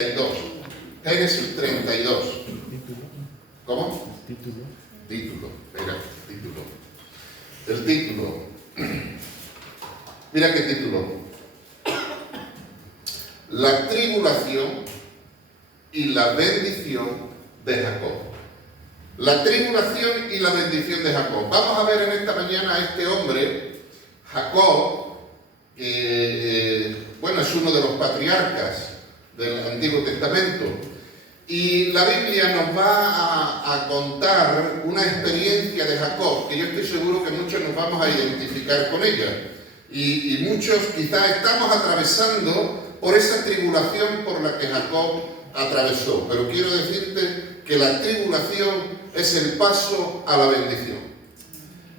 32. Génesis 32. ¿Cómo? Título. Mira, título. El título. Mira qué título. La tribulación y la bendición de Jacob. La tribulación y la bendición de Jacob. Vamos a ver en esta mañana a este hombre, Jacob, que, es uno de los patriarcas del Antiguo Testamento. Y la Biblia nos va a contar una experiencia de Jacob, que yo estoy seguro que muchos nos vamos a identificar con ella. Y muchos quizás estamos atravesando por esa tribulación por la que Jacob atravesó. Pero quiero decirte que la tribulación es el paso a la bendición.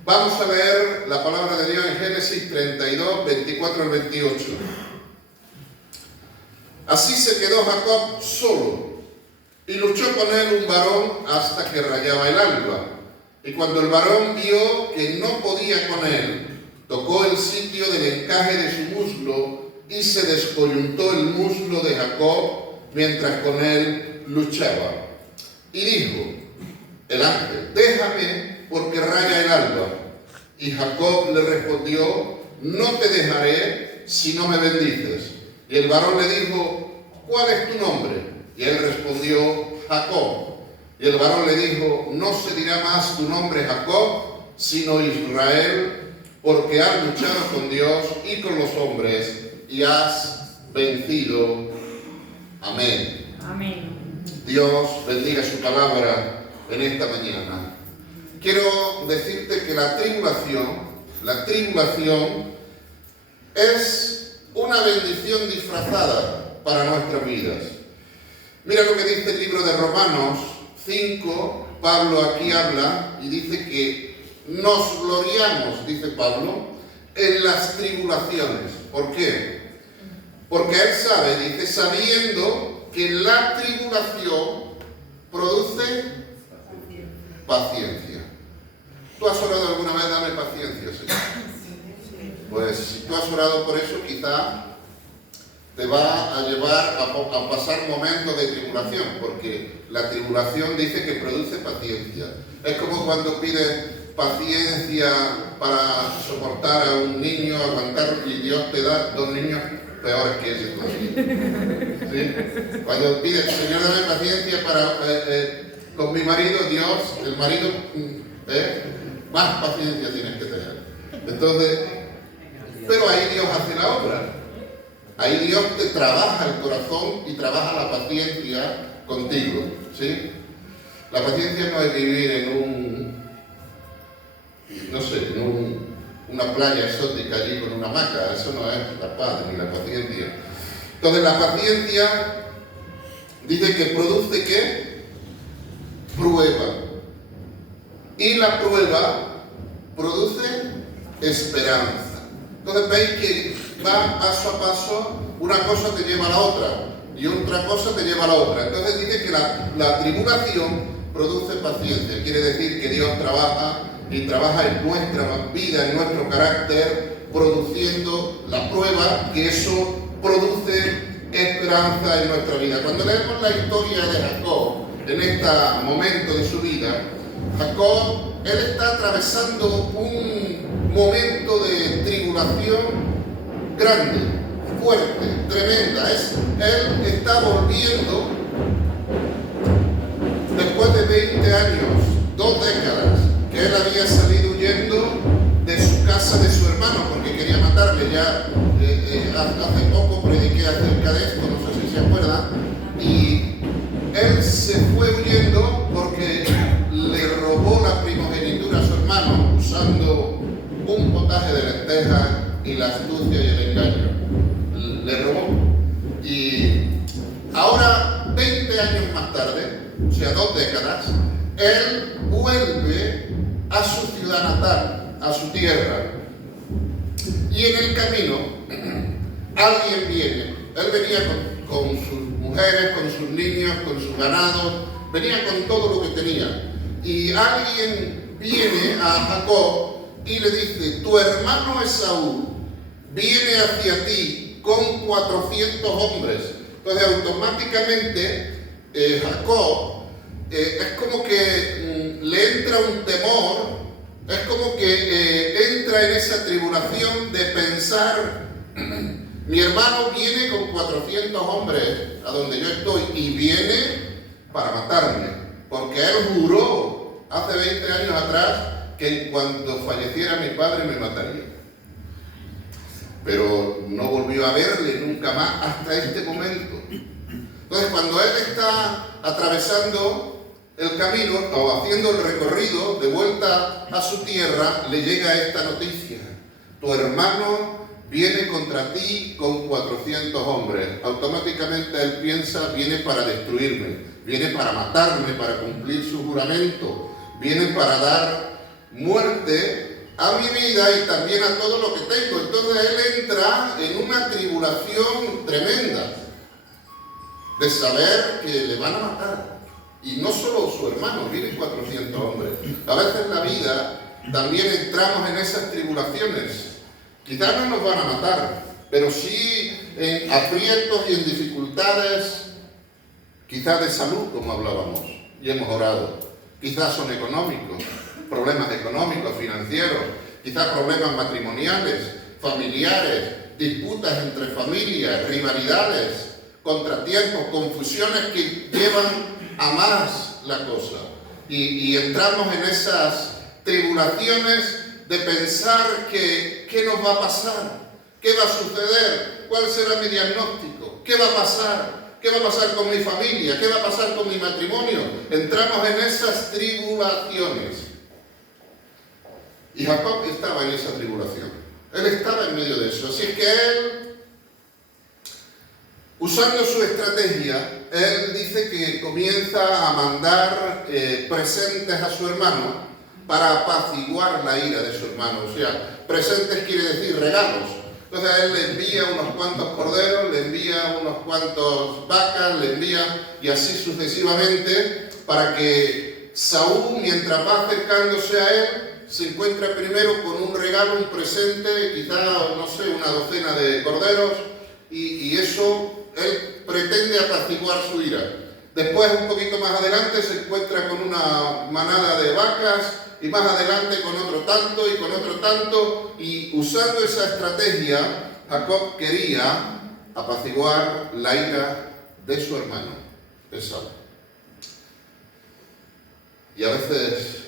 Vamos a leer la palabra de Dios en Génesis 32, 24 al 28. Así se quedó Jacob solo, y luchó con él un varón hasta que rayaba el alba. Y cuando el varón vio que no podía con él, tocó el sitio del encaje de su muslo, y se descoyuntó el muslo de Jacob mientras con él luchaba. Y dijo el ángel: déjame, porque raya el alba. Y Jacob le respondió: no te dejaré si no me bendices. Y el varón le dijo: ¿cuál es tu nombre? Y él respondió: Jacob. Y el varón le dijo: no se dirá más tu nombre Jacob, sino Israel, porque has luchado con Dios y con los hombres, y has vencido. Amén. Amén. Dios bendiga su palabra en esta mañana. Quiero decirte que la tribulación es una bendición disfrazada para nuestras vidas. Mira lo que dice el libro de Romanos 5. Pablo aquí habla y dice que nos gloriamos, dice Pablo, en las tribulaciones. ¿Por qué? Porque él sabe, dice, sabiendo que la tribulación produce paciencia. ¿Tú has orado alguna vez? Dame paciencia, Señor. Pues si tú has orado por eso, quizá te va a llevar a pasar momentos de tribulación, porque la tribulación dice que produce paciencia. Es como cuando pides paciencia para soportar a un niño, aguantar, y Dios te da dos niños peores que ese todavía. ¿Sí? Cuando pides: Señor, dame paciencia para con mi marido, Dios, el marido, más paciencia tienes que tener. Entonces, pero ahí Dios hace la obra. Ahí Dios te trabaja el corazón y trabaja la paciencia contigo, ¿sí? La paciencia no es vivir en una playa exótica allí con una hamaca. Eso no es la paz ni la paciencia. Entonces la paciencia dice que produce ¿qué? Prueba. Y la prueba produce esperanza. Entonces veis que va paso a paso, una cosa te lleva a la otra y otra cosa te lleva a la otra. Entonces dice que la tribulación produce paciencia. Quiere decir que Dios trabaja y trabaja en nuestra vida, en nuestro carácter, produciendo la prueba, que eso produce esperanza en nuestra vida. Cuando leemos la historia de Jacob en este momento de su vida, Jacob, él está atravesando un momento de tribulación grande, fuerte, tremenda. Él está volviendo después de 20 años, 2 décadas, que él había salido huyendo de su casa de su hermano porque quería matarle. Ya hace poco prediqué acerca de esto, no sé si se acuerdan, y él se fue huyendo porque le robó la primogenitura a su hermano usando un potaje de lentejas y la astucia y el engaño. Le robó. Y ahora, 20 años más tarde, o sea, 2 décadas, él vuelve a su ciudad natal, a su tierra. Y en el camino, alguien viene. Él venía con sus mujeres, con sus niños, con sus ganados, venía con todo lo que tenía. Y alguien viene a Jacob y le dice: tu hermano Esaú viene hacia ti con 400 hombres. Entonces automáticamente Jacob es como que le entra un temor, es como que entra en esa tribulación de pensar, mi hermano viene con 400 hombres a donde yo estoy y viene para matarme, porque él juró hace 20 años atrás que en cuanto falleciera mi padre me mataría. Pero no volvió a verle nunca más hasta este momento. Entonces cuando él está atravesando el camino o haciendo el recorrido de vuelta a su tierra, le llega esta noticia: tu hermano viene contra ti con 400 hombres. Automáticamente él piensa, viene para destruirme, viene para matarme, para cumplir su juramento, viene para dar muerte a mi vida y también a todo lo que tengo. Entonces él entra en una tribulación tremenda de saber que le van a matar. Y no solo su hermano, vienen 400 hombres. A veces en la vida también entramos en esas tribulaciones. Quizás no nos van a matar, pero sí en aprietos y en dificultades, quizás de salud, como hablábamos, y hemos orado. Quizás son económicos, problemas económicos, financieros, quizás problemas matrimoniales, familiares, disputas entre familias, rivalidades, contratiempos, confusiones que llevan a más la cosa. Y entramos en esas tribulaciones de pensar que ¿qué nos va a pasar? ¿Qué va a suceder? ¿Cuál será mi diagnóstico? ¿Qué va a pasar? ¿Qué va a pasar con mi familia? ¿Qué va a pasar con mi matrimonio? Entramos en esas tribulaciones. Y Jacob estaba en esa tribulación. Él estaba en medio de eso. Así es que él, usando su estrategia, él dice que comienza a mandar presentes a su hermano para apaciguar la ira de su hermano. O sea, presentes quiere decir regalos. Entonces él le envía unos cuantos corderos, le envía unos cuantos vacas, le envía, y así sucesivamente, para que Saúl, mientras va acercándose a él, se encuentra primero con un regalo, un presente, quizá, no sé, una docena de corderos, y eso él pretende apaciguar su ira. Después, un poquito más adelante, se encuentra con una manada de vacas, y más adelante con otro tanto y con otro tanto, y usando esa estrategia, Jacob quería apaciguar la ira de su hermano, Esaú. Y a veces,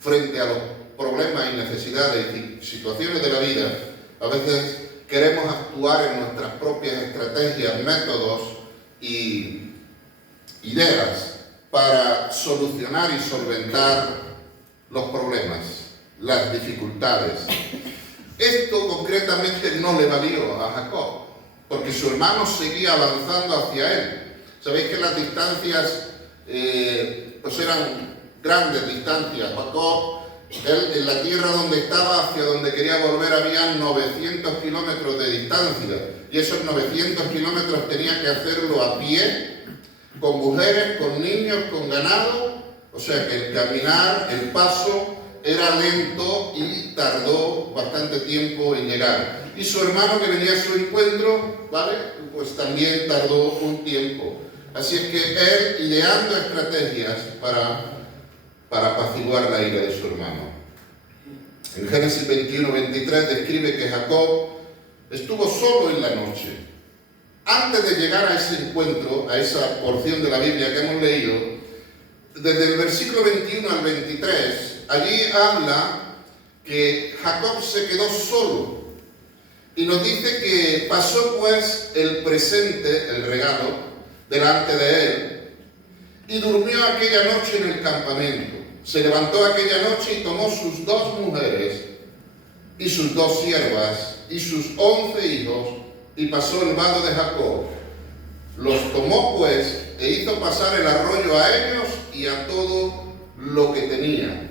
frente a los problemas y necesidades y situaciones de la vida, a veces queremos actuar en nuestras propias estrategias, métodos y ideas para solucionar y solventar los problemas, las dificultades. Esto concretamente no le valió a Jacob, porque su hermano seguía avanzando hacia él. Sabéis que las distancias pues eran grandes distancias. Jacob, él en la tierra donde estaba, hacia donde quería volver, había 900 kilómetros de distancia, y esos 900 kilómetros tenía que hacerlo a pie, con mujeres, con niños, con ganado. O sea que el caminar, el paso, era lento y tardó bastante tiempo en llegar. Y su hermano que venía a su encuentro, ¿vale?, pues también tardó un tiempo. Así es que él, ideando estrategias para apaciguar la ira de su hermano. En Génesis 21-23 describe que Jacob estuvo solo en la noche. Antes de llegar a ese encuentro, a esa porción de la Biblia que hemos leído, desde el versículo 21 al 23, allí habla que Jacob se quedó solo. Y nos dice que pasó pues el presente, el regalo, delante de él, y durmió aquella noche en el campamento. Se levantó aquella noche y tomó sus 2 mujeres y sus 2 siervas y sus 11 hijos, y pasó el vado de Jacob. Los tomó pues e hizo pasar el arroyo a ellos y a todo lo que tenía,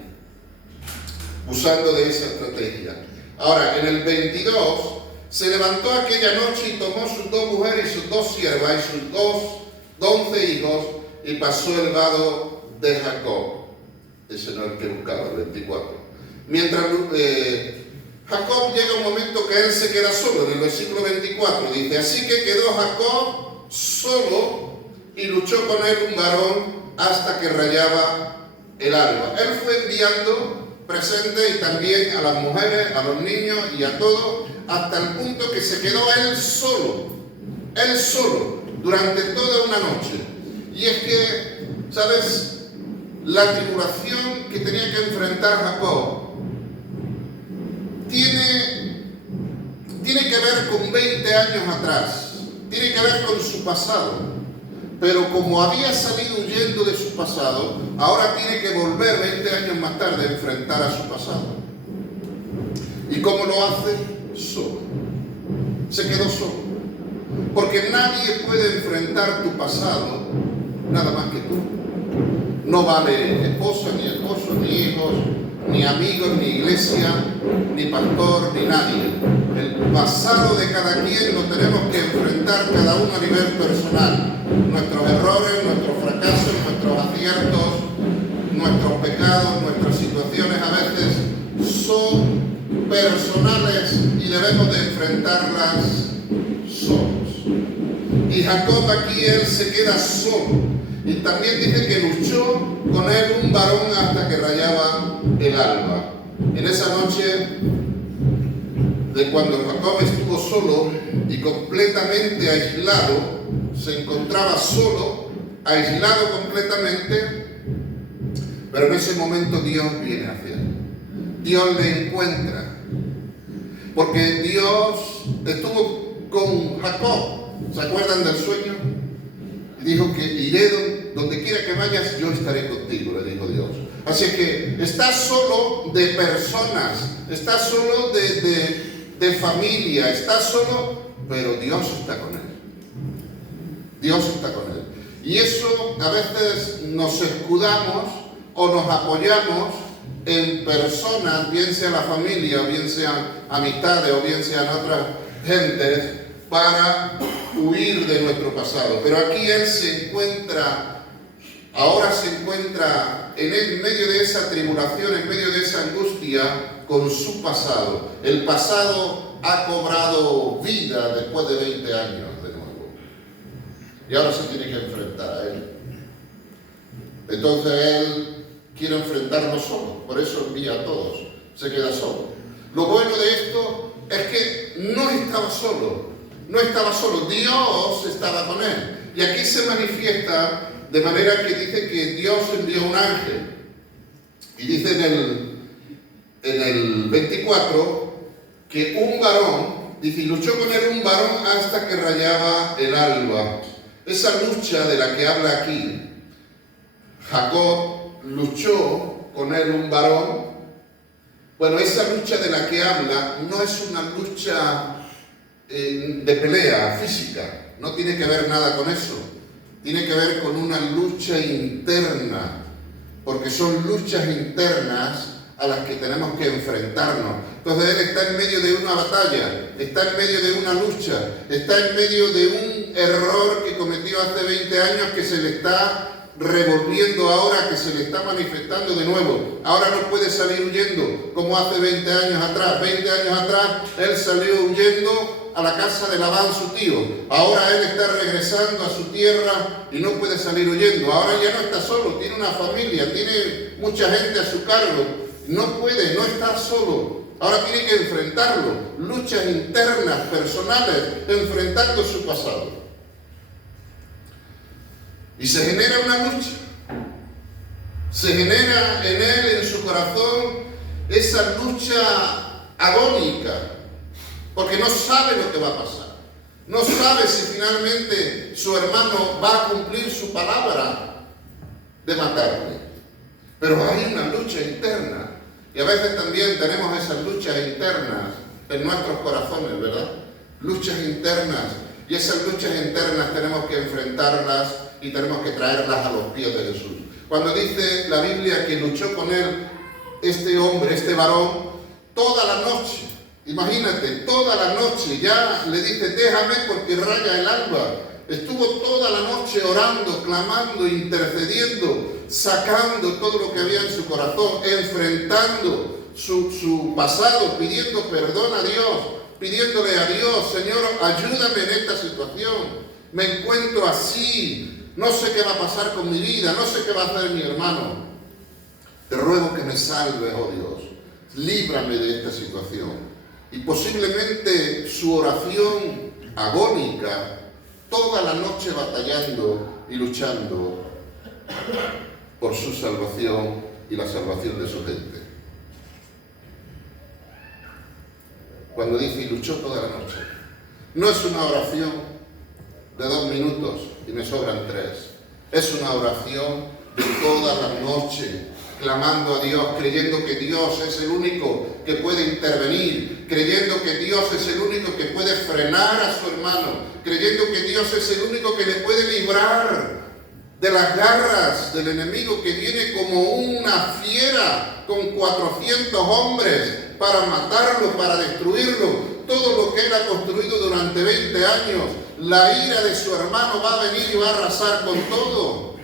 usando de esa estrategia. Ahora, en el 22, se levantó aquella noche y tomó sus 2 mujeres y sus 2 siervas y sus 11 hijos, y pasó el vado de Jacob. Ese no es el que buscaba, el 24. Mientras Jacob llega un momento que él se queda solo. En el versículo 24 dice: así que quedó Jacob solo y luchó con él un varón hasta que rayaba el alba. Él fue enviando presentes y también a las mujeres, a los niños y a todos, hasta el punto que se quedó él solo, durante toda una noche. Y es que, ¿sabes? La tribulación que tenía que enfrentar Jacob tiene que ver con 20 años atrás, tiene que ver con su pasado, pero como había salido huyendo de su pasado, ahora tiene que volver 20 años más tarde a enfrentar a su pasado. ¿Y cómo lo hace? Solo. Se quedó solo. Porque nadie puede enfrentar tu pasado nada más que tú. No vale esposa, ni esposo, ni hijos, ni amigos, ni iglesia, ni pastor, ni nadie. El pasado de cada quien lo tenemos que enfrentar cada uno a nivel personal. Nuestros errores, nuestros fracasos, nuestros aciertos, nuestros pecados, nuestras situaciones a veces son personales y debemos de enfrentarlas solos. Y Jacob aquí, él se queda solo. Y también dice que luchó con él un varón hasta que rayaba el alba. En esa noche de cuando Jacob estuvo solo y completamente aislado, se encontraba solo, aislado completamente, pero en ese momento Dios viene hacia él. Dios le encuentra. Porque Dios estuvo con Jacob. ¿Se acuerdan del sueño? Dijo que iré donde quiera que vayas, yo estaré contigo, le dijo Dios. Así que está solo de personas, está solo de familia, está solo, pero Dios está con él. Dios está con él. Y eso a veces nos escudamos o nos apoyamos en personas, bien sea la familia, o bien sean amistades, o bien sean otras gentes, para huir de nuestro pasado. Pero aquí él ahora se encuentra en medio de esa tribulación, en medio de esa angustia, con su pasado. El pasado ha cobrado vida después de 20 años de nuevo. Y ahora se tiene que enfrentar a él. Entonces él quiere enfrentarlo solo, por eso envía a todos, se queda solo. Lo bueno de esto es que no estaba solo. No estaba solo, Dios estaba con él. Y aquí se manifiesta de manera que dice que Dios envió un ángel. Y dice en el 24 que un varón, dice, y luchó con él un varón hasta que rayaba el alba. Esa lucha de la que habla aquí, Jacob luchó con él un varón. Bueno, esa lucha de la que habla no es una lucha de pelea física, no tiene que ver nada con eso, tiene que ver con una lucha interna, porque son luchas internas a las que tenemos que enfrentarnos. Entonces él está en medio de una batalla, está en medio de una lucha, está en medio de un error que cometió hace 20 años que se le está revolviendo ahora, que se le está manifestando de nuevo. Ahora no puede salir huyendo como hace 20 años atrás. 20 años atrás él salió huyendo a la casa de Labán, su tío. Ahora él está regresando a su tierra y no puede salir huyendo. Ahora ya no está solo, tiene una familia, tiene mucha gente a su cargo. No puede, no está solo. Ahora tiene que enfrentarlo. Luchas internas, personales, enfrentando su pasado. Y se genera una lucha. Se genera en él, en su corazón, esa lucha agónica. Porque no sabe lo que va a pasar. No sabe si finalmente su hermano va a cumplir su palabra de matarle. Pero hay una lucha interna. Y a veces también tenemos esas luchas internas en nuestros corazones, ¿verdad? Luchas internas. Y esas luchas internas tenemos que enfrentarlas y tenemos que traerlas a los pies de Jesús. Cuando dice la Biblia que luchó con él este hombre, este varón, toda la noche. Imagínate, toda la noche, ya le dice, déjame porque raya el alba. Estuvo toda la noche orando, clamando, intercediendo, sacando todo lo que había en su corazón, enfrentando su pasado, pidiendo perdón a Dios, pidiéndole a Dios, Señor, ayúdame en esta situación. me encuentro así, no sé qué va a pasar con mi vida, no sé qué va a hacer mi hermano. Te ruego que me salves, oh Dios, líbrame de esta situación. Y posiblemente su oración agónica, toda la noche batallando y luchando por su salvación y la salvación de su gente. Cuando dice y luchó toda la noche, no es una oración de 2 minutos y me sobran 3. Es una oración de toda la noche, clamando a Dios, creyendo que Dios es el único que puede intervenir, creyendo que Dios es el único que puede frenar a su hermano, creyendo que Dios es el único que le puede librar de las garras del enemigo que viene como una fiera con 400 hombres para matarlo, para destruirlo. Todo lo que él ha construido durante 20 años, la ira de su hermano va a venir y va a arrasar con todo.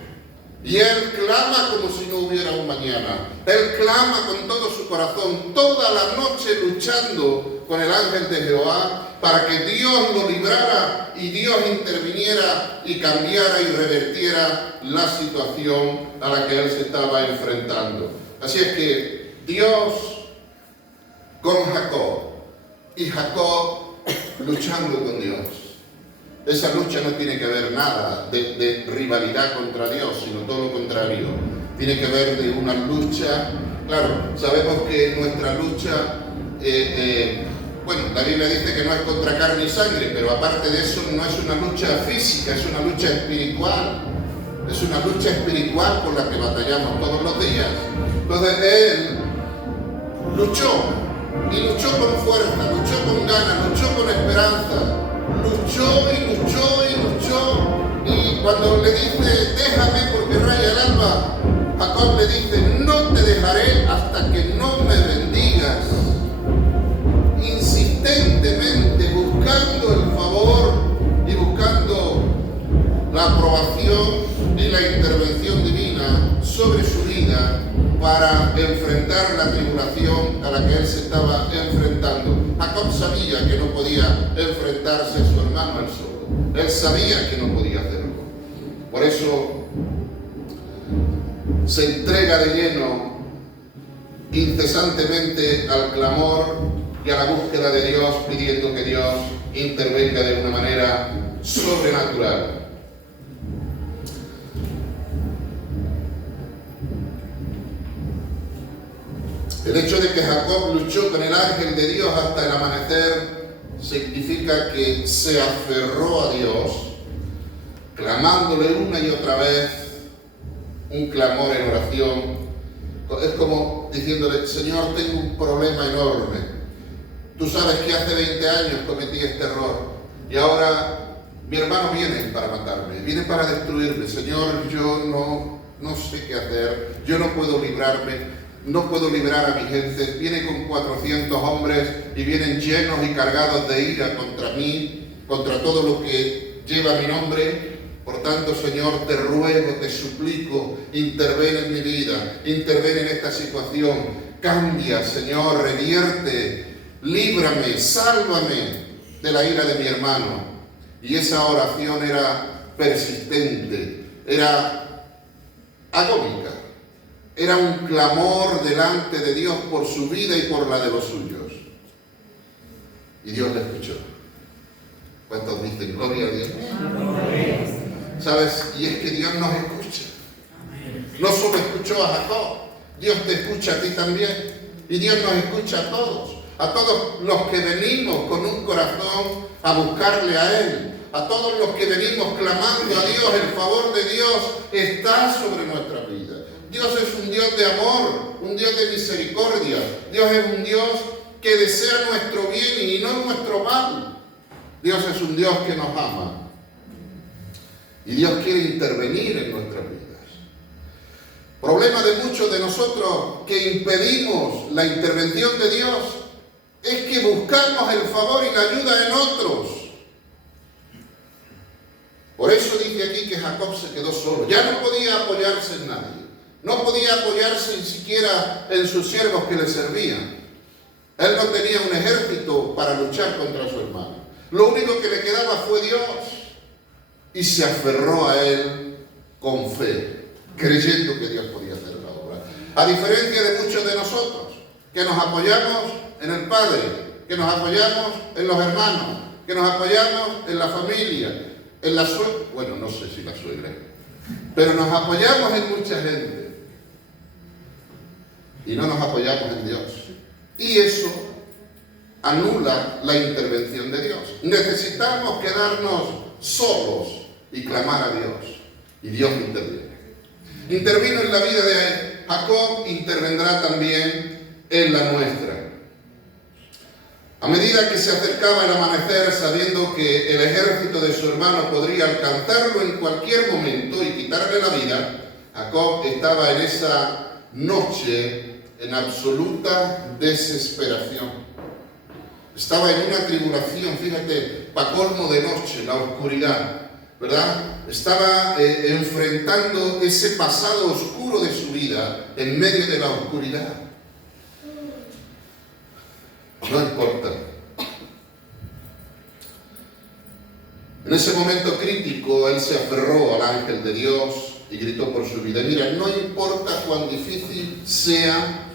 Y él clama como si no hubiera un mañana. Él clama con todo su corazón, toda la noche luchando con el ángel de Jehová para que Dios lo librara y Dios interviniera y cambiara y revertiera la situación a la que él se estaba enfrentando. Así es que Dios con Jacob y Jacob luchando con Dios. Esa lucha no tiene que ver nada de rivalidad contra Dios, sino todo lo contrario. Tiene que ver de una lucha. Claro, sabemos que nuestra lucha, la Biblia dice que no es contra carne y sangre, pero aparte de eso no es una lucha física, es una lucha espiritual. Es una lucha espiritual por la que batallamos todos los días. Entonces él luchó, y luchó con fuerza, luchó con ganas, luchó con esperanza. Luchó y luchó y luchó, y cuando le dice, déjame porque raya el alba, Jacob le dice, no te dejaré hasta que no me bendigas. Insistentemente buscando el favor y buscando la aprobación y la intervención divina sobre su vida para enfrentar la tribulación a la que él se estaba enfrentando. Jacob sabía que no podía enfrentarse a su hermano él solo. Él sabía que no podía hacerlo. Por eso se entrega de lleno, incesantemente al clamor y a la búsqueda de Dios, pidiendo que Dios intervenga de una manera sobrenatural. El hecho de que Jacob luchó con el ángel de Dios hasta el amanecer significa que se aferró a Dios, clamándole una y otra vez un clamor en oración. Es como diciéndole, Señor, tengo un problema enorme. Tú sabes que hace 20 años cometí este error y ahora mi hermano viene para matarme, viene para destruirme. Señor, yo no sé qué hacer, yo no puedo librarme. No puedo librar a mi gente, viene con 400 hombres y vienen llenos y cargados de ira contra mí, contra todo lo que lleva mi nombre. Por tanto, Señor, te ruego, te suplico, interven en mi vida, interven en esta situación, cambia, Señor, revierte, líbrame, sálvame de la ira de mi hermano. Y esa oración era persistente, era agónica. Era un clamor delante de Dios por su vida y por la de los suyos. Y Dios le escuchó. ¿Cuántos dicen gloria a Dios? ¿Sabes? Y es que Dios nos escucha. No solo escuchó a Jacob, Dios te escucha a ti también. Y Dios nos escucha a todos los que venimos con un corazón a buscarle a Él. A todos los que venimos clamando a Dios, el favor de Dios está sobre nuestra vida. Dios es un Dios de amor, un Dios de misericordia. Dios es un Dios que desea nuestro bien y no nuestro mal. Dios es un Dios que nos ama. Y Dios quiere intervenir en nuestras vidas. Problema de muchos de nosotros que impedimos la intervención de Dios es que buscamos el favor y la ayuda en otros. Por eso dice aquí que Jacob se quedó solo. Ya no podía apoyarse en nadie. No podía apoyarse ni siquiera en sus siervos que le servían. Él no tenía un ejército para luchar contra su hermano. Lo único que le quedaba fue Dios. y se aferró a él con fe, creyendo que Dios podía hacer la obra. A diferencia de muchos de nosotros, que nos apoyamos en el Padre, que nos apoyamos en los hermanos, que nos apoyamos en la familia, en la suegra, bueno, no sé si la suegra, pero nos apoyamos en mucha gente y no nos apoyamos en Dios. Y eso anula la intervención de Dios. Necesitamos quedarnos solos y clamar a Dios, y Dios interviene. Intervino en la vida de Jacob, intervendrá también en la nuestra. A medida que se acercaba el amanecer, sabiendo que el ejército de su hermano podría alcanzarlo en cualquier momento y quitarle la vida, Jacob estaba en esa noche en absoluta desesperación. Estaba en una tribulación, fíjate, pa' colmo de noche, la oscuridad, ¿verdad? Estaba enfrentando ese pasado oscuro de su vida en medio de la oscuridad. No importa. En ese momento crítico, él se aferró al ángel de Dios y gritó por su vida. Mira, no importa cuán difícil sean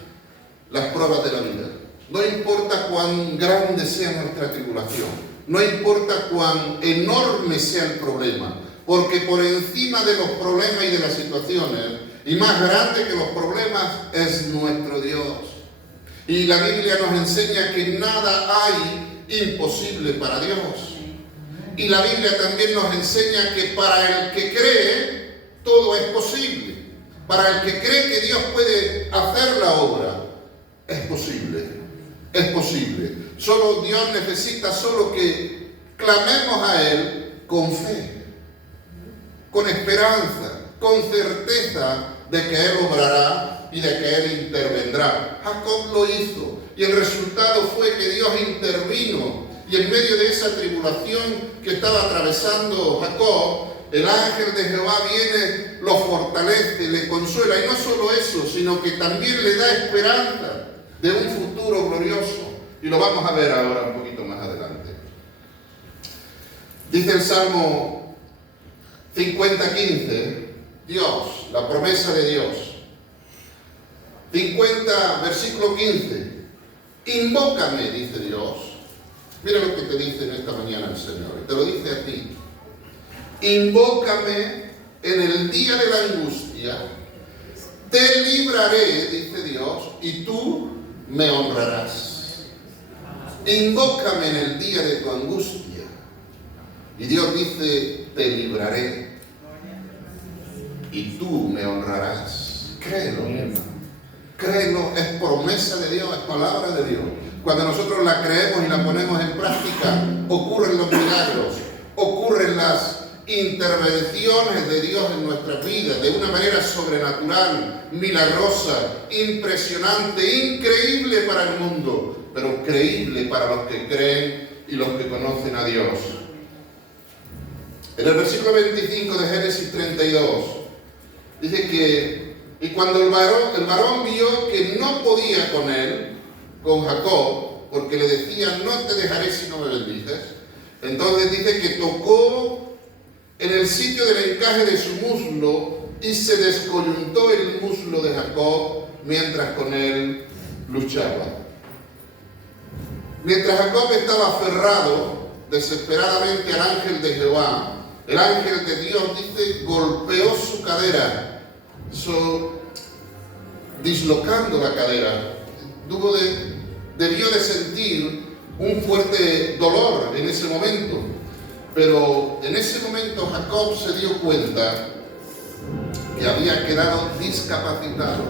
las pruebas de la vida, no importa cuán grande sea nuestra tribulación, no importa cuán enorme sea el problema, porque por encima de los problemas y de las situaciones, y más grande que los problemas, es nuestro Dios. Y la Biblia nos enseña que nada hay imposible para Dios. Y la Biblia también nos enseña que para el que cree, todo es posible. Para el que cree que Dios puede hacer la obra, es posible. Es posible. Solo Dios necesita solo que clamemos a Él con fe, con esperanza, con certeza de que Él obrará y de que Él intervendrá. Jacob lo hizo y el resultado fue que Dios intervino, y en medio de esa tribulación que estaba atravesando Jacob, el ángel de Jehová viene, lo fortalece, le consuela, y no solo eso, sino que también le da esperanza de un futuro glorioso, y lo vamos a ver ahora un poquito más adelante. Dice el Salmo 50:15, Dios, la promesa de Dios. 50, versículo 15. Invócame, dice Dios. Mira lo que te dice en esta mañana el Señor, y te lo dice a ti. Invócame en el día de la angustia, te libraré, dice Dios, y tú me honrarás. Invócame en el día de tu angustia. Y Dios dice, te libraré, y tú me honrarás. Créelo, mi hermano. Créelo, es promesa de Dios, es palabra de Dios. Cuando nosotros la creemos y la ponemos en práctica, ocurren los milagros, ocurren las intervenciones de Dios en nuestras vidas de una manera sobrenatural, milagrosa, impresionante, increíble para el mundo, pero creíble para los que creen y los que conocen a Dios. En el versículo 25 de Génesis 32 dice que y cuando el varón vio que no podía con él, con Jacob, porque le decía, no te dejaré si no me bendices, entonces dice que tocó en el sitio del encaje de su muslo y se descoyuntó el muslo de Jacob mientras con él luchaba. Mientras Jacob estaba aferrado desesperadamente al ángel de Jehová, el ángel de Dios, dice, golpeó su cadera, dislocando la cadera. Debió de sentir un fuerte dolor en ese momento, pero en ese momento Jacob se dio cuenta que había quedado discapacitado.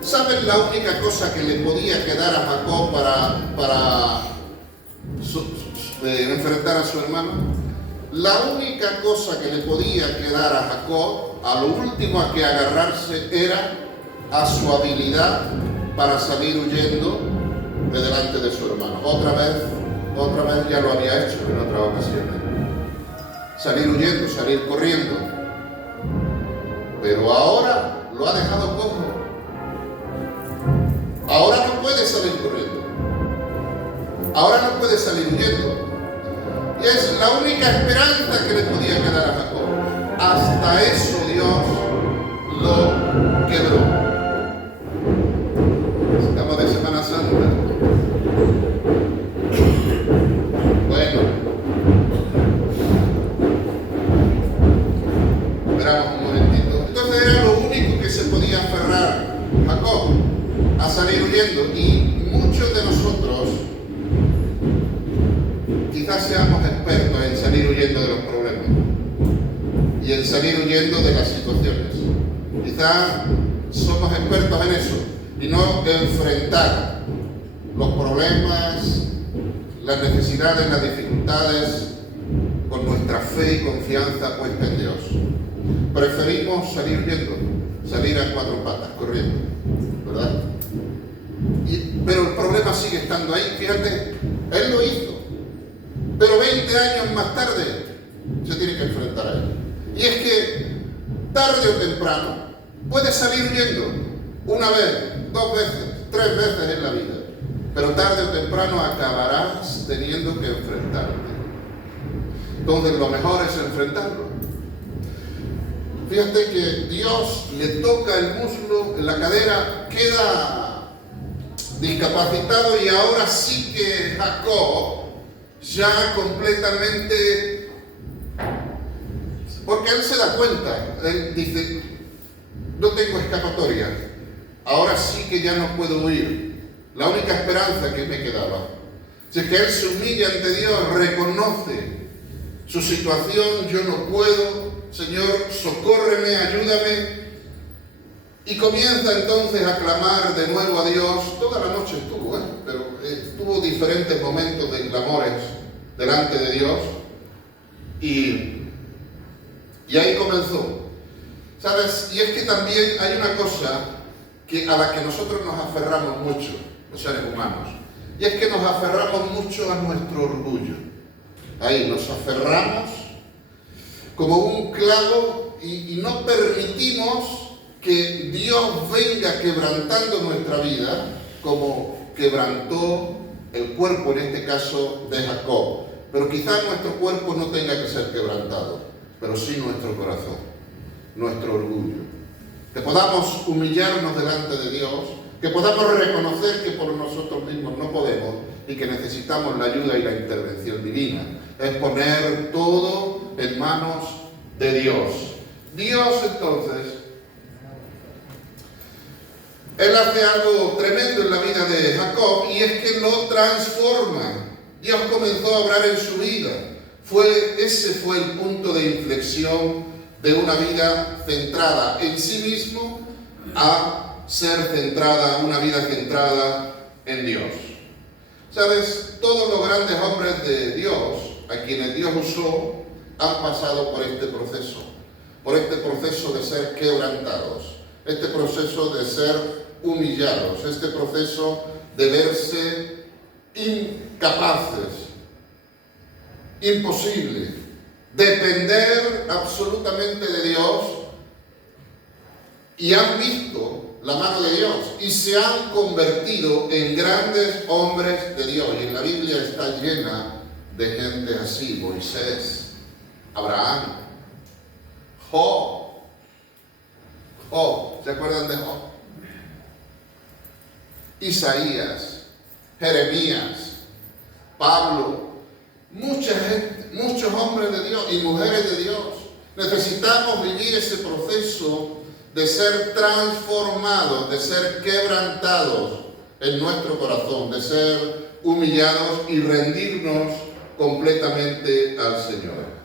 ¿Saben la única cosa que le podía quedar a Jacob para enfrentar a su hermano? La única cosa que le podía quedar a Jacob, a lo último a que agarrarse, era a su habilidad para salir huyendo de delante de su hermano. Otra vez ya lo había hecho en otras ocasiones. Salir huyendo, salir corriendo. Pero ahora lo ha dejado cojo. Ahora no puede salir corriendo. Ahora no puede salir huyendo. Y es la única esperanza que le podía quedar a Jacob. Hasta eso Dios lo quebró. Estamos de Semana Santa. Bueno, esperamos un momentito. Entonces era lo único que se podía aferrar Jacob a salir huyendo. Y muchos de nosotros quizás seamos expertos en salir huyendo de los problemas y en salir huyendo de las situaciones. Quizás somos expertos en eso y no enfrentar los problemas, las necesidades, las dificultades con nuestra fe y confianza puesta en Dios. Preferimos salir huyendo, salir a cuatro patas, corriendo, ¿verdad? Pero el problema sigue estando ahí. Fíjate, él lo hizo, pero 20 años más tarde se tiene que enfrentar a él. Y es que tarde o temprano puedes salir huyendo una vez, 2 veces, 3 veces en la vida, pero tarde o temprano acabarás teniendo que enfrentarte. Entonces lo mejor es enfrentarlo. Fíjate que Dios le toca el muslo en la cadera, queda discapacitado y ahora sí que Jacob ya completamente, porque él se da cuenta, él dice, no tengo escapatoria, ahora sí que ya no puedo huir, la única esperanza que me quedaba. Si es que él se humilla ante Dios, reconoce su situación, yo no puedo, Señor, socórreme, ayúdame, y comienza entonces a clamar de nuevo a Dios. Toda la noche estuvo, pero tuvo diferentes momentos de clamores delante de Dios, y ahí comenzó. ¿Sabes? Y es que también hay una cosa a la que nosotros nos aferramos mucho, los seres humanos, y es que nos aferramos mucho a nuestro orgullo. Ahí nos aferramos como un clavo y no permitimos que Dios venga quebrantando nuestra vida como quebrantó el cuerpo, en este caso, de Jacob. Pero quizás nuestro cuerpo no tenga que ser quebrantado, pero sí nuestro corazón, nuestro orgullo. Que podamos humillarnos delante de Dios, que podamos reconocer que por nosotros mismos no podemos y que necesitamos la ayuda y la intervención divina. Es poner todo en manos de Dios. Dios, entonces, Él hace algo tremendo en la vida de Jacob, y es que lo transforma. Dios comenzó a obrar en su vida. Ese fue el punto de inflexión de una vida centrada en sí mismo a ser centrada, una vida centrada en Dios. ¿Sabes? Todos los grandes hombres de Dios, a quienes Dios usó, han pasado por este proceso de ser quebrantados, este proceso de ser humillados, este proceso de verse incapaces, imposible, depender absolutamente de Dios, y han visto la mano de Dios y se han convertido en grandes hombres de Dios. Y en la Biblia está llena de gente así: Moisés, Abraham, Job. ¿Se acuerdan de Job? Isaías, Jeremías, Pablo, mucha gente, muchos hombres de Dios y mujeres de Dios. Necesitamos vivir ese proceso de ser transformados, de ser quebrantados en nuestro corazón, de ser humillados y rendirnos completamente al Señor.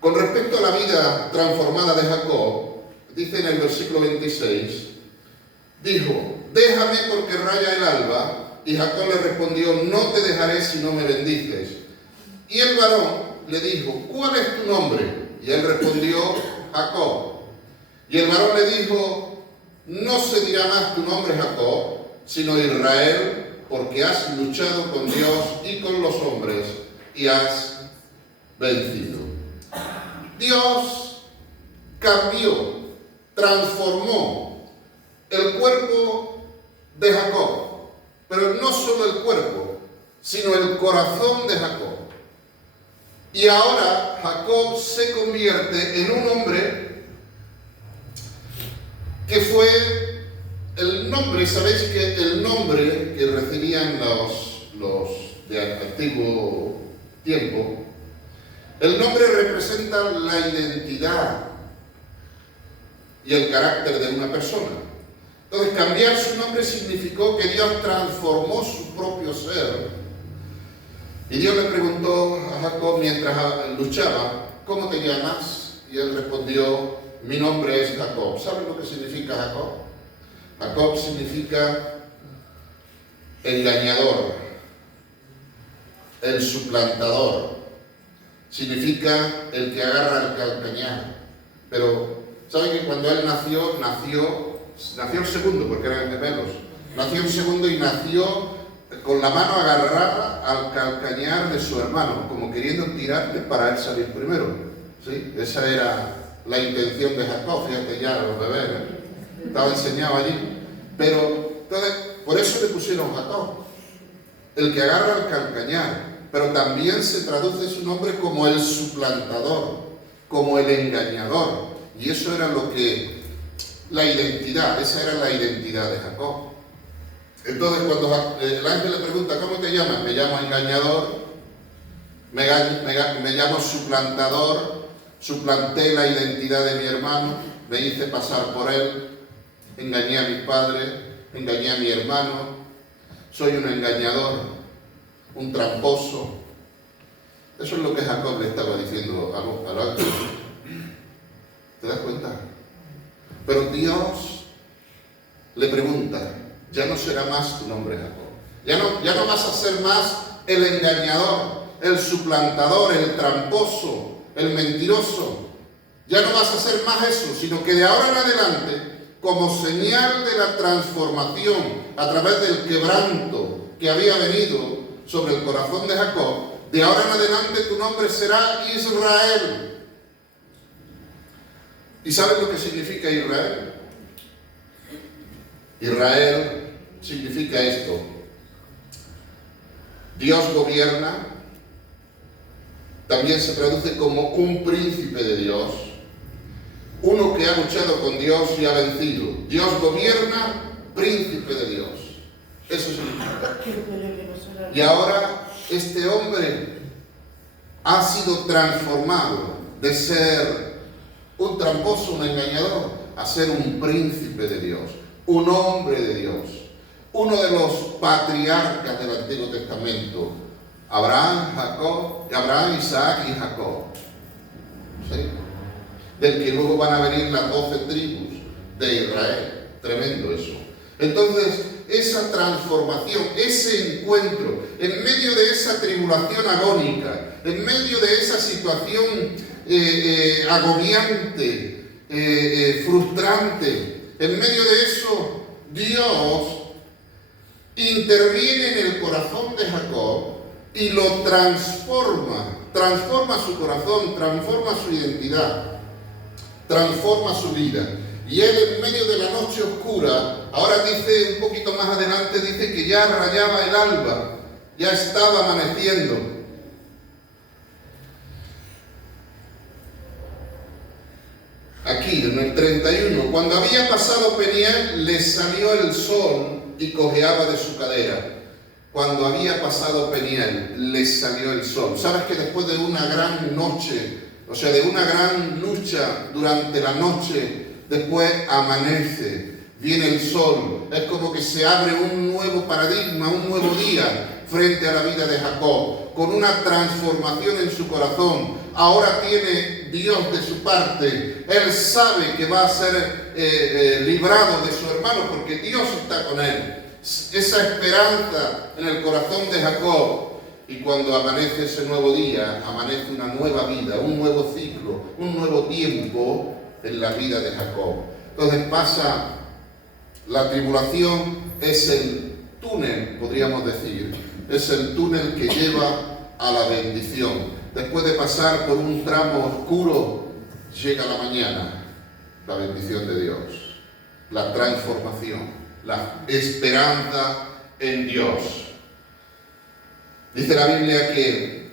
Con respecto a la vida transformada de Jacob, dice en el versículo 26, dijo: déjame porque raya el alba. Y Jacob le respondió: no te dejaré si no me bendices. Y el varón le dijo: ¿cuál es tu nombre? Y él respondió: Jacob. Y el varón le dijo: no se dirá más tu nombre Jacob, sino Israel, porque has luchado con Dios y con los hombres y has vencido. Dios cambió, transformó el cuerpo de Jacob, pero no solo el cuerpo, sino el corazón de Jacob. Y ahora Jacob se convierte en un hombre que fue el nombre, sabéis que el nombre que recibían los de antiguo tiempo, el nombre representa la identidad y el carácter de una persona. Entonces, cambiar su nombre significó que Dios transformó su propio ser. Y Dios le preguntó a Jacob mientras luchaba, ¿cómo te llamas? Y él respondió, mi nombre es Jacob. ¿Sabes lo que significa Jacob? Jacob significa engañador, el suplantador. Significa el que agarra el calcañar. Pero, ¿saben que cuando él nació el segundo, porque eran gemelos? Nació el segundo y nació con la mano agarrada al calcañar de su hermano, como queriendo tirarle para él salir primero. ¿Sí? Esa era la intención de Jacob, fíjate ya, los bebés, estaba enseñado allí. Pero, entonces, por eso le pusieron Jacob, el que agarra el calcañar. Pero también se traduce su nombre como el suplantador, como el engañador. Y eso era la identidad, esa era la identidad de Jacob. Entonces cuando el ángel le pregunta, ¿cómo te llamas? Me llamo engañador, me llamo suplantador, suplanté la identidad de mi hermano, me hice pasar por él, engañé a mi padre, engañé a mi hermano, soy un engañador, un tramposo. Eso es lo que Jacob le estaba diciendo al ángel. ¿Te das cuenta? Pero Dios le pregunta, ya no será más tu nombre Jacob. Ya no vas a ser más el engañador, el suplantador, el tramposo, el mentiroso. Ya no vas a ser más eso, sino que de ahora en adelante, como señal de la transformación a través del quebranto que había venido sobre el corazón de Jacob, de ahora en adelante tu nombre será Israel. ¿Y sabes lo que significa Israel? Israel significa esto: Dios gobierna, también se traduce como un príncipe de Dios, uno que ha luchado con Dios y ha vencido. Dios gobierna, príncipe de Dios. Eso significa. Y ahora este hombre ha sido transformado de ser un tramposo, un engañador, a ser un príncipe de Dios, un hombre de Dios, uno de los patriarcas del Antiguo Testamento, Abraham, Isaac y Jacob, ¿sí? Del que luego van a venir las 12 tribus de Israel. Tremendo eso. Entonces, esa transformación, ese encuentro, en medio de esa tribulación agónica, en medio de esa situación agobiante, frustrante, en medio de eso, Dios interviene en el corazón de Jacob y lo transforma su corazón, transforma su identidad, transforma su vida. Y él, en medio de la noche oscura, ahora dice, un poquito más adelante, dice que ya rayaba el alba, ya estaba amaneciendo. Aquí, en el 31, cuando había pasado Peniel, le salió el sol y cojeaba de su cadera. Cuando había pasado Peniel, le salió el sol. ¿Sabes que después de una gran noche, o sea, de una gran lucha durante la noche, después amanece, viene el sol? Es como que se abre un nuevo paradigma, un nuevo día frente a la vida de Jacob, con una transformación en su corazón. Ahora tiene Dios de su parte. Él sabe que va a ser librado de su hermano porque Dios está con él. Esa esperanza en el corazón de Jacob. Y cuando amanece ese nuevo día, amanece una nueva vida, un nuevo ciclo, un nuevo tiempo en la vida de Jacob. Entonces pasa, la tribulación es el túnel, podríamos decir, es el túnel que lleva a la bendición. Después de pasar por un tramo oscuro, llega la mañana, la bendición de Dios, la transformación, la esperanza en Dios. Dice la Biblia que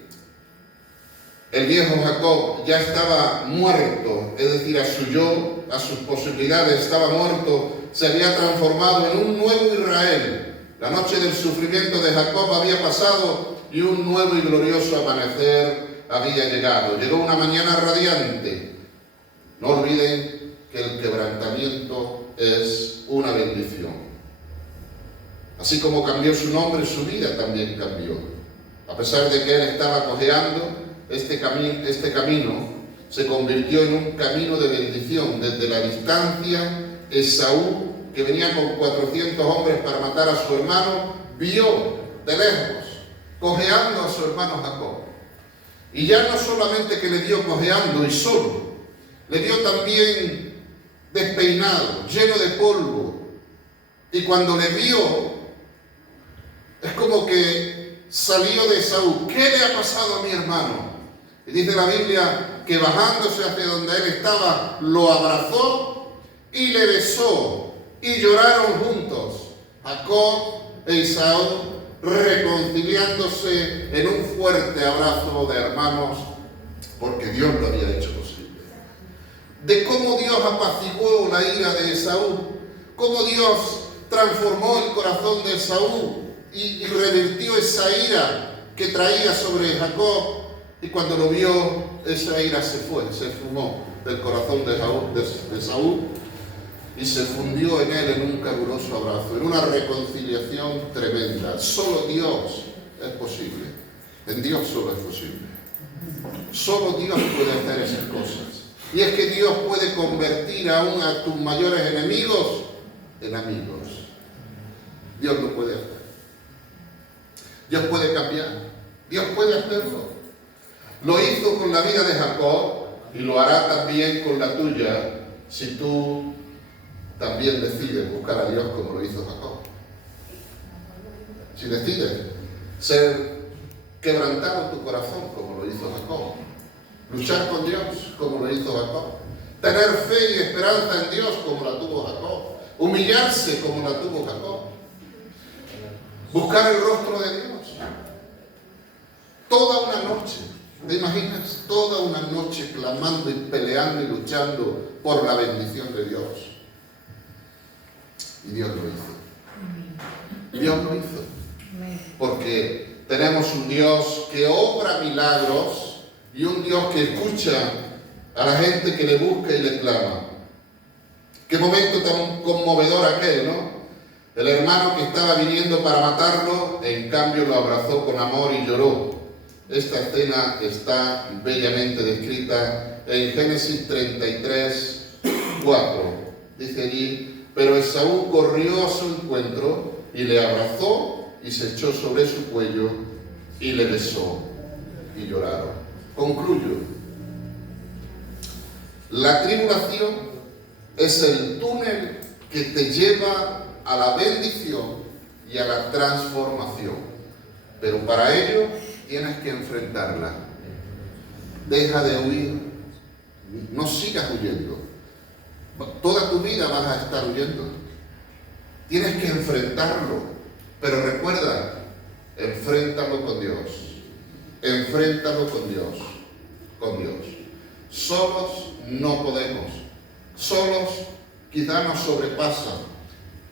el viejo Jacob ya estaba muerto, es decir, a su yo, a sus posibilidades, estaba muerto, se había transformado en un nuevo Israel. La noche del sufrimiento de Jacob había pasado y un nuevo y glorioso amanecer había llegado. Llegó una mañana radiante. No olviden que el quebrantamiento es una bendición. Así como cambió su nombre, su vida también cambió. A pesar de que él estaba cojeando, este camino se convirtió en un camino de bendición. Desde la distancia, Esaú, que venía con 400 hombres para matar a su hermano, vio de lejos, cojeando a su hermano Jacob. Y ya no solamente que le vio cojeando y solo, le vio también despeinado, lleno de polvo. Y cuando le vio, es como que salió de Esaú. ¿Qué le ha pasado a mi hermano? Y dice la Biblia que bajándose hacia donde él estaba, lo abrazó y le besó. Y lloraron juntos, Jacob e Esaú, reconciliándose en un fuerte abrazo de hermanos, porque Dios lo había hecho posible. De cómo Dios apaciguó la ira de Esaú, cómo Dios transformó el corazón de Esaú y revirtió esa ira que traía sobre Jacob, y cuando lo vio, esa ira se fue, se fumó del corazón de Esaú y se fundió en él en un caluroso abrazo, en una reconciliación tremenda. Solo Dios es posible, en Dios solo es posible. Solo Dios puede hacer esas cosas. Y es que Dios puede convertir aún a tus mayores enemigos en amigos. Dios lo puede hacer. Dios puede cambiar. Dios puede hacerlo. Lo hizo con la vida de Jacob y lo hará también con la tuya si tú también decides buscar a Dios como lo hizo Jacob. Si decides ser quebrantado tu corazón como lo hizo Jacob, luchar con Dios como lo hizo Jacob, tener fe y esperanza en Dios como la tuvo Jacob, humillarse como la tuvo Jacob, buscar el rostro de Dios. Toda una noche, ¿te imaginas? Toda una noche clamando y peleando y luchando por la bendición de Dios. Y Dios lo hizo. Dios lo hizo. Porque tenemos un Dios que obra milagros y un Dios que escucha a la gente que le busca y le clama. Qué momento tan conmovedor aquel, ¿no? El hermano que estaba viniendo para matarlo, en cambio lo abrazó con amor y lloró. Esta escena está bellamente descrita en Génesis 33, 4. Dice allí: pero Esaú corrió a su encuentro y le abrazó y se echó sobre su cuello y le besó y lloraron. Concluyo. La tribulación es el túnel que te lleva a la bendición y a la transformación. Pero para ello tienes que enfrentarla. Deja de huir. No sigas huyendo. Toda tu vida vas a estar huyendo. Tienes que enfrentarlo. Pero recuerda, enfréntalo con Dios. Enfréntalo con Dios. Con Dios. Solos no podemos. Solos quizá nos sobrepasan.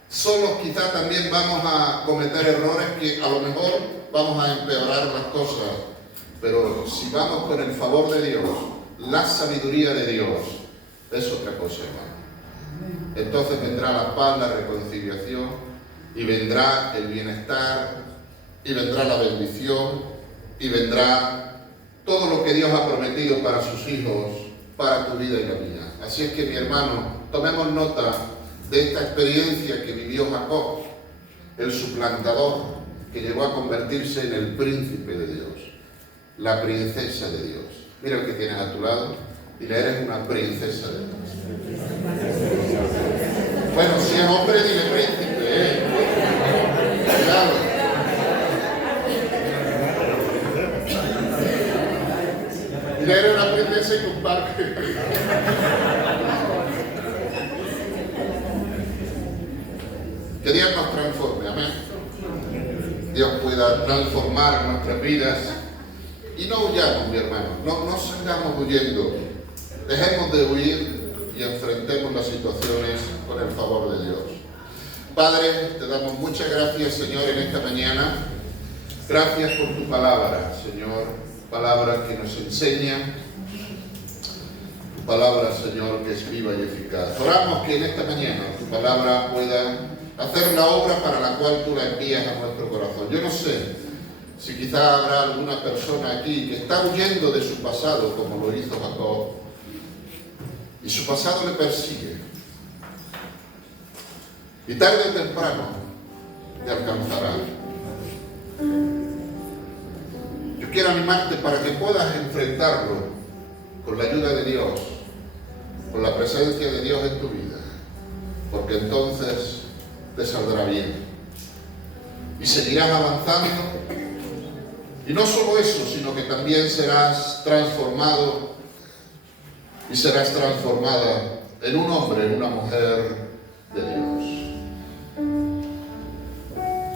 Solos quizá también vamos a cometer errores que a lo mejor vamos a empeorar las cosas. Pero si vamos con el favor de Dios, la sabiduría de Dios, es otra cosa, hermano. Entonces vendrá la paz, la reconciliación, y vendrá el bienestar, y vendrá la bendición, y vendrá todo lo que Dios ha prometido para sus hijos, para tu vida y la mía. Así es que, mi hermano, tomemos nota de esta experiencia que vivió Jacob, el suplantador, que llegó a convertirse en el príncipe de Dios, la princesa de Dios. Mira el que tienes a tu lado, dile: eres una princesa de Dios. Bueno, si es hombre, dile príncipe, Cuidado. Dile: eres una princesa y un parque. Que Dios nos transforme, amén. Dios pueda transformar nuestras vidas. Y no huyamos, mi hermano, no salgamos huyendo. Dejemos de huir y enfrentemos las situaciones con el favor de Dios. Padre, te damos muchas gracias, Señor, en esta mañana. Gracias por tu palabra, Señor, palabra que nos enseña, tu palabra, Señor, que es viva y eficaz. Oramos que en esta mañana tu palabra pueda hacer la obra para la cual tú la envías a nuestro corazón. Yo no sé si quizá habrá alguna persona aquí que está huyendo de su pasado, como lo hizo Jacob, y su pasado le persigue. Y tarde o temprano te alcanzará. Yo quiero animarte para que puedas enfrentarlo con la ayuda de Dios, con la presencia de Dios en tu vida, porque entonces te saldrá bien. Y seguirás avanzando. Y no solo eso, sino que también serás transformado y serás transformada en un hombre, en una mujer de Dios.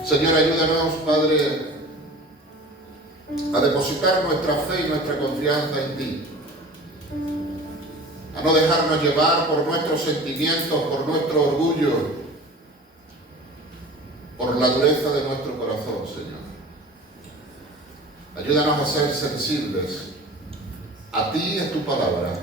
Señor, ayúdanos, Padre, a depositar nuestra fe y nuestra confianza en ti, a no dejarnos llevar por nuestros sentimientos, por nuestro orgullo, por la dureza de nuestro corazón, Señor. Ayúdanos a ser sensibles a ti y a tu palabra,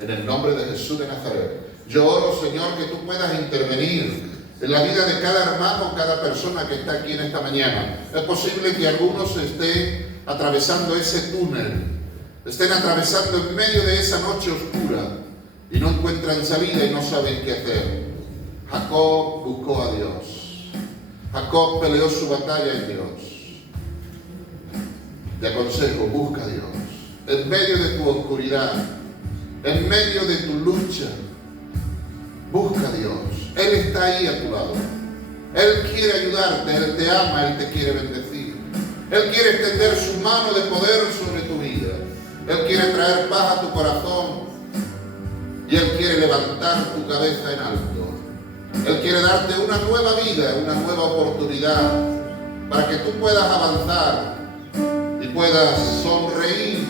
en el nombre de Jesús de Nazaret. Yo oro, Señor, que tú puedas intervenir en la vida de cada hermano, cada persona que está aquí en esta mañana. Es posible que algunos estén atravesando ese túnel, estén atravesando en medio de esa noche oscura y no encuentran salida y no saben qué hacer. Jacob buscó a Dios. Jacob peleó su batalla en Dios. Te aconsejo, busca a Dios. En medio de tu oscuridad, en medio de tu lucha, busca a Dios. Él está ahí a tu lado. Él quiere ayudarte, Él te ama, Él te quiere bendecir. Él quiere extender su mano de poder sobre tu vida. Él quiere traer paz a tu corazón y Él quiere levantar tu cabeza en alto. Él quiere darte una nueva vida, una nueva oportunidad para que tú puedas avanzar y puedas sonreír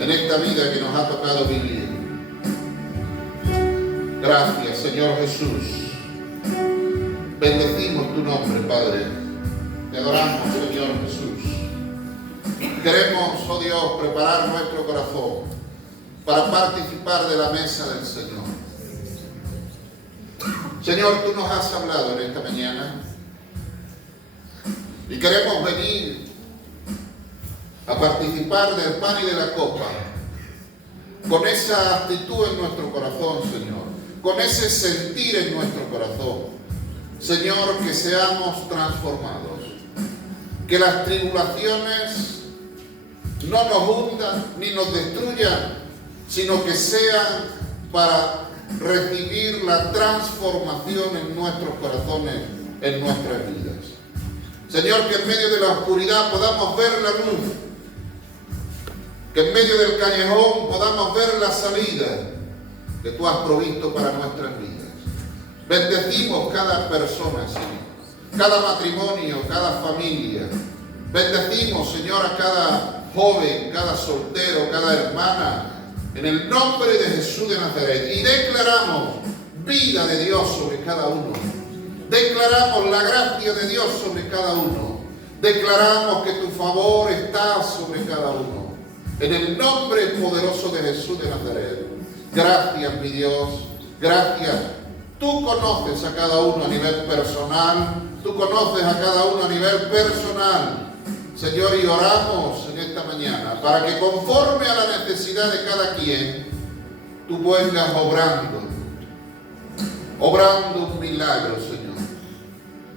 en esta vida que nos ha tocado vivir. Gracias, Señor Jesús. Bendecimos tu nombre, Padre. Te adoramos, Señor Jesús. Queremos, oh Dios, preparar nuestro corazón para participar de la mesa del Señor. Señor, tú nos has hablado en esta mañana y queremos venir a participar del pan y de la copa con esa actitud en nuestro corazón, Señor, con ese sentir en nuestro corazón. Señor, que seamos transformados, que las tribulaciones no nos hundan ni nos destruyan, sino que sean para recibir la transformación en nuestros corazones, en nuestras vidas. Señor, que en medio de la oscuridad podamos ver la luz, que en medio del callejón podamos ver la salida que tú has provisto para nuestras vidas. Bendecimos cada persona, Señor, cada matrimonio, cada familia. Bendecimos, Señor, a cada joven, cada soltero, cada hermana, en el nombre de Jesús de Nazaret. Y declaramos vida de Dios sobre cada uno. Declaramos la gracia de Dios sobre cada uno. Declaramos que tu favor está sobre cada uno. En el nombre poderoso de Jesús de Nazaret. Gracias, mi Dios. Gracias. Tú conoces a cada uno a nivel personal. Tú conoces a cada uno a nivel personal. Señor, y oramos en esta mañana para que conforme a la necesidad de cada quien, tú vengas obrando un milagro, Señor,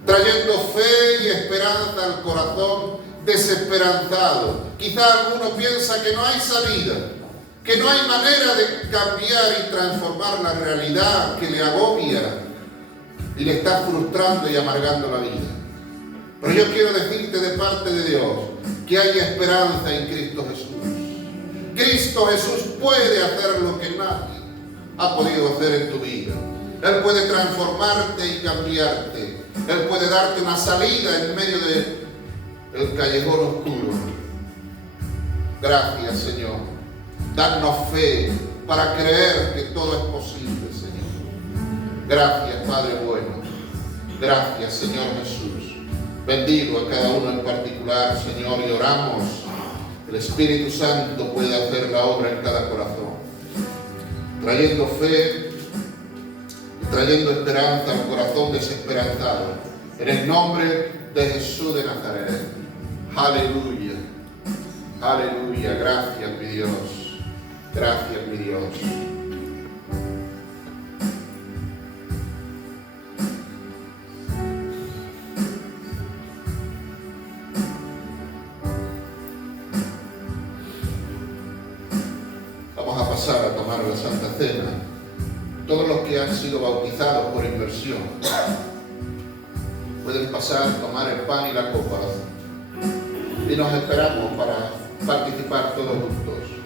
trayendo fe y esperanza al corazón desesperanzado. Quizá alguno piensa que no hay salida, que no hay manera de cambiar y transformar la realidad que le agobia y le está frustrando y amargando la vida. Pero yo quiero decirte de parte de Dios que hay esperanza en Cristo Jesús. Cristo Jesús puede hacer lo que nadie ha podido hacer en tu vida. Él puede transformarte y cambiarte. Él puede darte una salida en medio del callejón oscuro. Gracias, Señor. Danos fe para creer que todo es posible, Señor. Gracias, Padre bueno. Gracias, Señor Jesús. Bendigo a cada uno en particular, Señor, y oramos que el Espíritu Santo pueda hacer la obra en cada corazón, trayendo fe y trayendo esperanza al corazón desesperanzado. En el nombre de Jesús de Nazaret. Aleluya. Aleluya. Gracias, mi Dios. Gracias, mi Dios. Vamos a pasar a tomar la Santa Cena. Todos los que han sido bautizados por inmersión pueden pasar a tomar el pan y la copa. Y nos esperamos para participar todos juntos.